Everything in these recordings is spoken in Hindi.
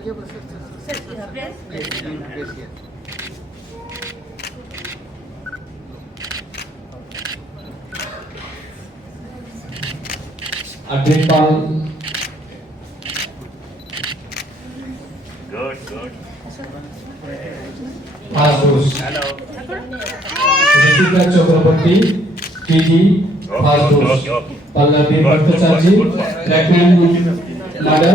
Green ball. Good. Fast dose. Hello. Ritika Chakraborty, PG. Fast dose. Okay. Pallavi Good Bhattacharjee, boy. Jacqueline Ladder.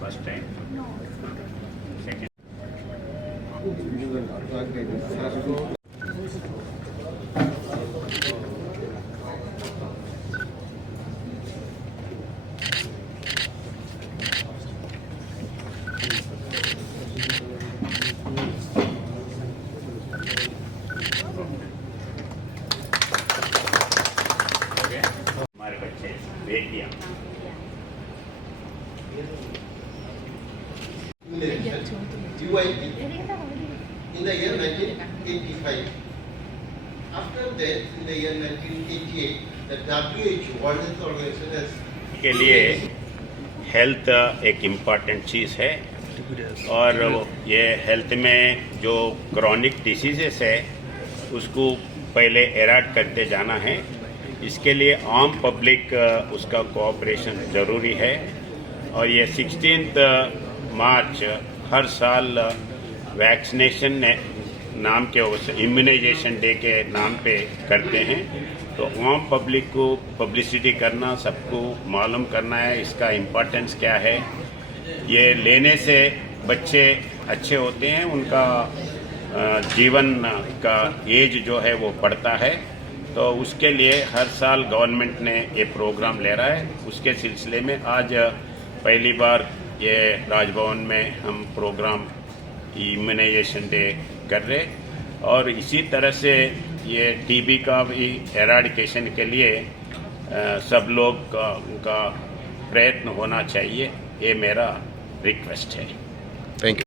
First time. Second. Okay. हमारे बच्चे बेटियां UIP in the year 1985. After that, in the year 1988, the WHO, World Health Organization, has के लिए हेल्थ एक इम्पॉर्टेंट चीज़ है और ये हेल्थ में जो क्रॉनिक डिसीजेस है उसको पहले एराड करते जाना है। इसके लिए आम पब्लिक उसका कोऑपरेशन ज़रूरी है और ये 16 मार्च हर साल वैक्सीनेशन नाम के उस इम्यूनाइजेशन डे के नाम पे करते हैं। तो आम पब्लिक को पब्लिसिटी करना, सबको मालूम करना है इसका इम्पोर्टेंस क्या है। ये लेने से बच्चे अच्छे होते हैं, उनका जीवन का एज जो है वो बढ़ता है। तो उसके लिए हर साल गवर्नमेंट ने ये प्रोग्राम ले रहा है। उसके सिलसिले में आज पहली बार ये राजभवन में हम प्रोग्राम इम्यूनाइजेशन डे कर रहे और इसी तरह से ये टीबी का भी एराडिकेशन के लिए सब लोग का प्रयत्न होना चाहिए। ये मेरा रिक्वेस्ट है। Thank you.